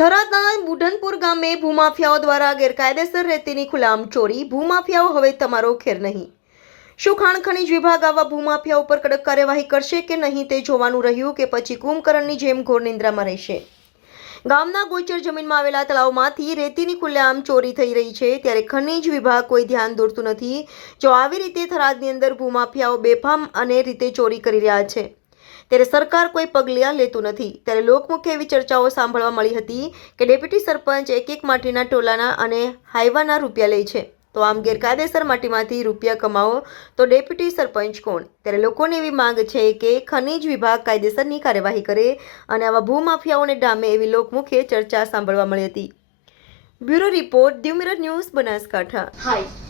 થરાદના બુઢનપુર ગામે ભૂમાફિયાઓ દ્વારા ગેરકાયદેસર રેતીની ખુલ્લામ ચોરી, ભૂમાફિયાઓ હવે તમારો ખેર નહીં. શું ખાણ ખનીજ વિભાગ આવા ભૂમાફિયા ઉપર કડક કાર્યવાહી કરશે કે નહીં તે જોવાનું રહ્યું કે પછી કુંભકરણની જેમ ઘોર નિંદ્રામાં રહેશે? ગામના ગોચર જમીનમાં આવેલા તળાવમાંથી રેતીની ખુલ્લેઆમ ચોરી થઈ રહી છે, ત્યારે ખનીજ વિભાગ કોઈ ધ્યાન દોરતું નથી. જો આવી રીતે થરાદની અંદર ભૂમાફિયાઓ બેફામ અને રીતે ચોરી કરી રહ્યા છે ત્યારે સરકાર કોઈ પગલાં લેતું નથી. ત્યારે લોકમુખ્ય એવી ચર્ચાઓ સાંભળવા મળી હતી કે ડેપ્યુટી સરપંચ એક એક માટીના ટોલાના અને હાઈવાના રૂપિયા લે છે. તો આમ ગેરકાયદેસર માટીમાંથી રૂપિયા કમાવો તો ડેપ્યુટી સરપંચ કોણ? ત્યારે લોકોની એવી માંગ છે કે ખનીજ વિભાગ કાયદેસરની કાર્યવાહી કરે અને આવા ભૂમાફિયાઓને ડામે એવી લોકમુખે ચર્ચા સાંભળવા મળી હતી. Bureau report Diu Mirror news Banaskantha. Hi